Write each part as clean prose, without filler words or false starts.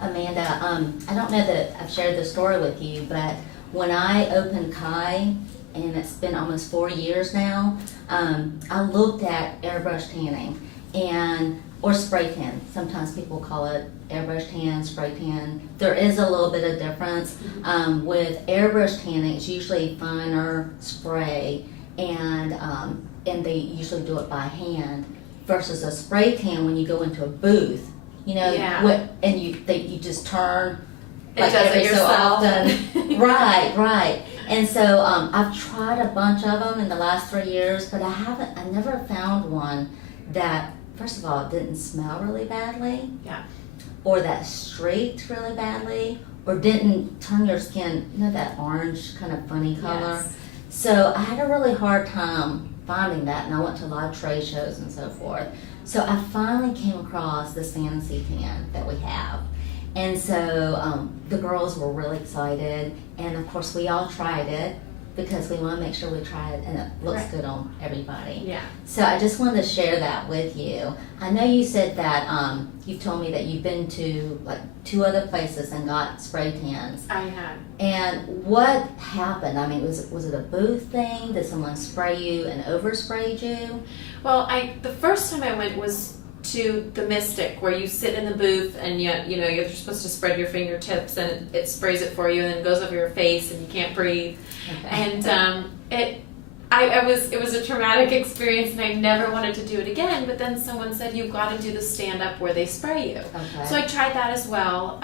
Amanda, I don't know that I've shared the story with you, but when I opened Kai, and it's been almost 4 years now, I looked at airbrush tanning and or spray tan. Sometimes people call it airbrush tan, spray tan. There is a little bit of difference. With airbrush tanning, it's usually finer spray, and they usually do it by hand. Versus a spray tan, when you go into a booth, you know, Yeah. and you just turn It like does every it so yourself. often. Right. And so I've tried a bunch of them in the last 3 years, but I never found one that, first of all, didn't smell really badly. Yeah. Or that streaked really badly, or didn't turn your skin, you know, that orange kind of funny color. Yes. So I had a really hard time finding that, and I went to a lot of trade shows and so forth. So I finally came across this Fantasy Tan that we have. And so the girls were really excited, and of course we all tried it because we want to make sure we try it and it looks Right. good on everybody. Yeah. So I just wanted to share that with you. I know you said that you told me that you've been to like 2 other places and got spray tans. I had. And what happened? I mean, was it a booth thing? Did someone spray you and oversprayed you? Well, the first time I went was to the Mystic, where you sit in the booth and you're supposed to spread your fingertips and it sprays it for you and then it goes over your face and you can't breathe. Okay. And it was a traumatic experience and I never wanted to do it again. But then someone said you've got to do the stand up where they spray you. Okay. So I tried that as well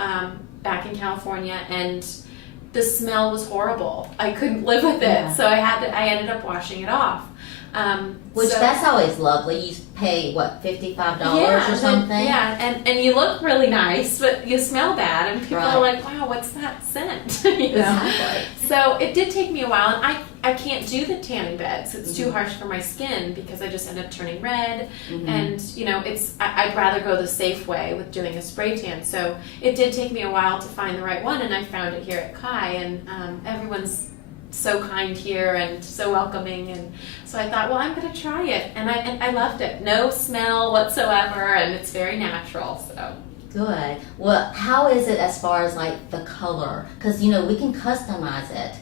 back in California, and the smell was horrible. I couldn't live with it, Yeah. so I ended up washing it off. Which so- that's always lovely. You pay what, $55 or something? Yeah, and you look really nice, but you smell bad, and people Right. are like, "Wow, what's that scent?" you know. Exactly. So it did take me a while, and I can't do the tanning beds. It's too Mhm. harsh for my skin because I just end up turning red, Mhm. and I'd rather go the safe way with doing a spray tan. So it did take me a while to find the right one, and I found it here at Kai, and everyone's so kind here and so welcoming, and so I thought, well, I'm going to try it, and I loved it. No smell whatsoever, and it's very natural. So Good. Well, how is it as far as like the color? Because we can customize it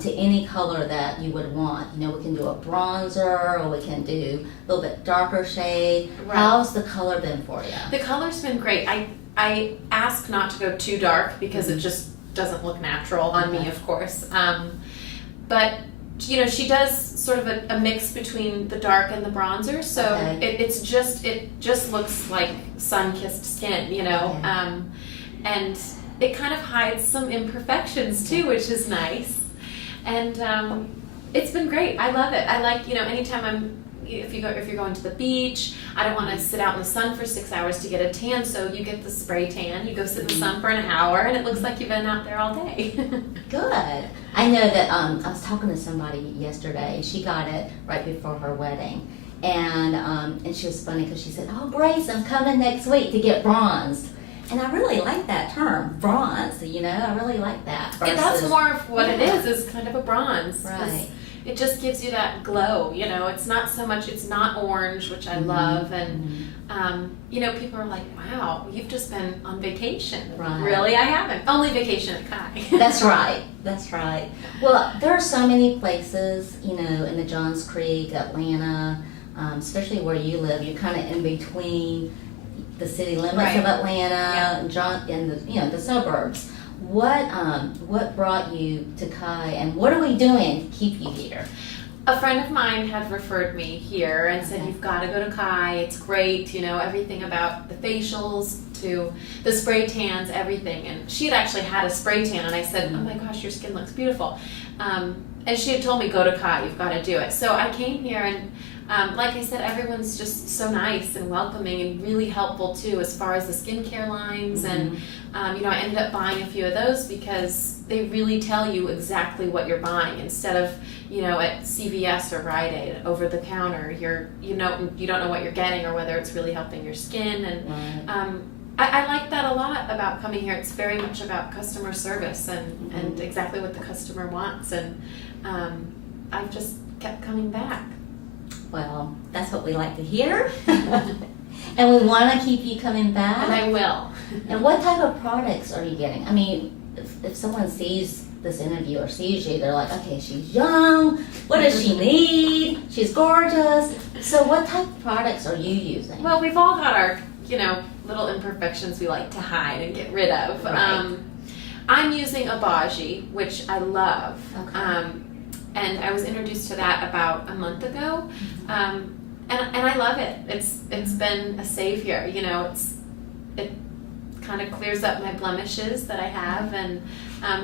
to any color that you would want. We can do a bronzer, or we can do a little bit darker shade. Right. How's the color been for you? the color's been great. I ask not to go too dark because it just doesn't look natural on me, Okay. of course. But she does sort of a mix between the dark and the bronzer, so Okay. it just looks like sun-kissed skin, Okay. and it kind of hides some imperfections too, which is nice. And it's been great. I love it. I like anytime if you're going to the beach, I don't want to sit out in the sun for 6 hours to get a tan, so you get the spray tan. You go sit in the sun for an hour, and it looks like you've been out there all day. Good. I know that I was talking to somebody yesterday. She got it right before her wedding, and she was funny because she said, "Oh, Grace, I'm coming next week to get bronzed." And I really like that term, bronze. I really like that. And that's versus- more of what it Yeah. is kind of a bronze. 'Cause Right. It just gives you that glow, it's not so much, it's not orange, which I Mhm. love, and people are like, wow, you've just been on vacation. Right. Really, I haven't. Only vacation at Kai. That's right. That's right. Well, there are so many places, in the Johns Creek, Atlanta, especially where you live. You're kind of in between the city limits Right. of Atlanta Yeah. and the suburbs. What brought you to Kai, and what are we doing to keep you here? A friend of mine had referred me here and said, Okay. you've got to go to Kai, it's great, everything about the facials to the spray tans, everything. And she had actually had a spray tan, and I said, oh my gosh, your skin looks beautiful. And she had told me, go to Kai, you've got to do it. So I came here, and like I said, everyone's just so nice and welcoming and really helpful too, as far as the skincare lines. And I ended up buying a few of those because they really tell you exactly what you're buying, instead of at CVS or Rite Aid over the counter. You don't know what you're getting or whether it's really helping your skin. And Right. I like that a lot about coming here. It's very much about customer service and exactly what the customer wants. And I've just kept coming back. Well, that's what we like to hear. And we want to keep you coming back. And I will. And what type of products are you getting? I mean, if someone sees this interview or sees you, they're like, okay, she's young. What does she need? She's gorgeous. So what type of products are you using? Well, we've all got our, little imperfections we like to hide and get rid of. Right. I'm using Obagi, which I love. Okay. And I was introduced to that about a month ago. And I love it. It's been a savior. It kind of clears up my blemishes that I have and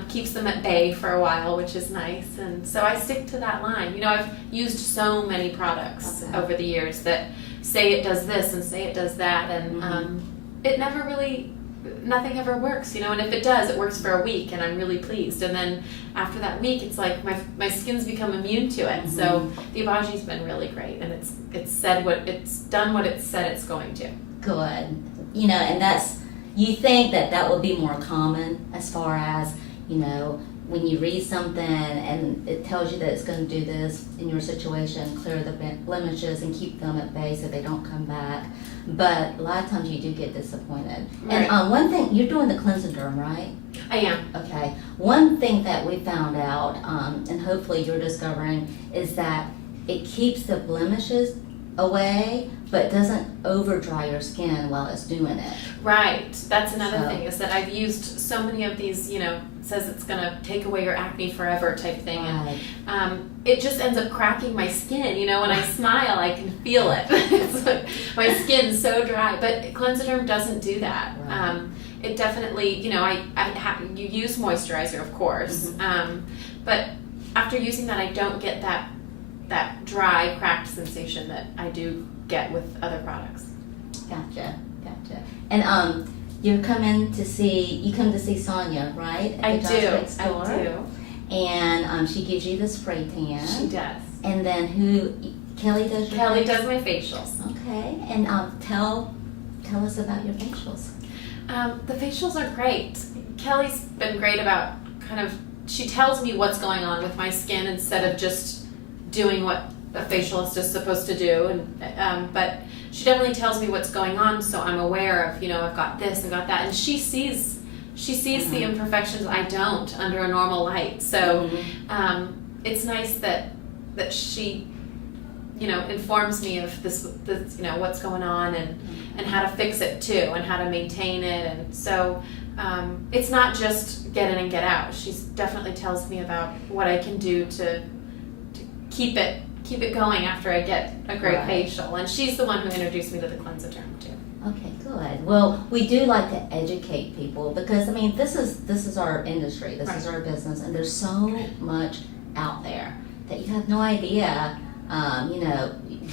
keeps them at bay for a while, which is nice. And so I stick to that line. I've used so many products over the years that say it does this and say it does that, and it never really, nothing ever works, and if it does, it works for a week and I'm really pleased. And then after that week, it's like my skin's become immune to it. So the Abagi's been really great, and it's done what it said it's going to. Good. And that's, you think that would be more common as far as, when you read something and it tells you that it's going to do this in your situation, clear the blemishes and keep them at bay so they don't come back. But a lot of times you do get disappointed. Right. And one thing, you're doing the cleanser derm, right? I am. Okay. One thing that we found out, and hopefully you're discovering, is that it keeps the blemishes away, but doesn't over dry your skin while it's doing it. Right. That's another So- thing, is that I've used so many of these, says it's going to take away your acne forever type thing. Right. And it just ends up cracking my skin. When I smile, I can feel it. It's like my skin's so dry. But Cleansiderm doesn't do that. Right. It definitely, you use moisturizer, of course. But after using that, I don't get that dry, cracked sensation that I do get with other products. Gotcha. And you come to see Sonia, right? I At the Josh do. Drake store. I do. And she gives you the spray tan. She does. And then Kelly does your Kelly face? does my facials. Okay. And tell us about your facials. The facials are great. Kelly's been great about she tells me what's going on with my skin instead of just doing what a facialist is supposed to do. But she definitely tells me what's going on, so I'm aware of, I've got this and got that. And she sees the imperfections I don't under a normal light. So it's nice that she informs me of this what's going on and how to fix it too, and how to maintain it. And so it's not just get in and get out. She definitely tells me about what I can do to keep it going after I get a great Right. facial. And she's the one who introduced me to the Cleansiderm too. Okay, good. Well, we do like to educate people because this is our industry, this is our business, and there's so much out there that you have no idea. Do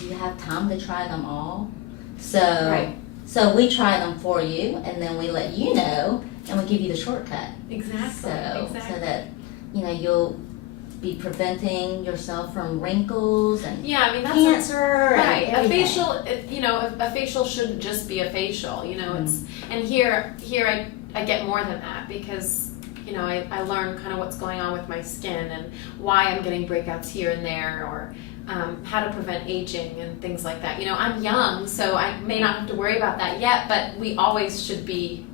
you have time to try them all? So we try them for you, and then we let you know, and we give you the shortcut. Exactly. So that you'll be preventing yourself from wrinkles and That's cancer. right. And A everything. facial, a facial shouldn't just be a facial. It's and here I get more than that because I learn kind of what's going on with my skin and why I'm getting breakouts here and there, or how to prevent aging and things like that. I'm young, so I may not have to worry about that yet, but we always should be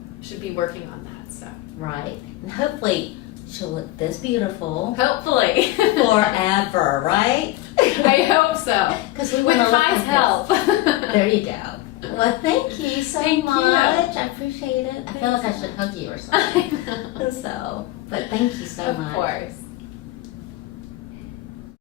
working on that. So Right. And hopefully she'll look this beautiful hopefully. forever, right? I hope so. Because we With want to look Kai's like help. this. There you go. Well, thank you so Thank you. much. I appreciate it. I feel like I should hug you or something. I know. But thank you so Of much. course.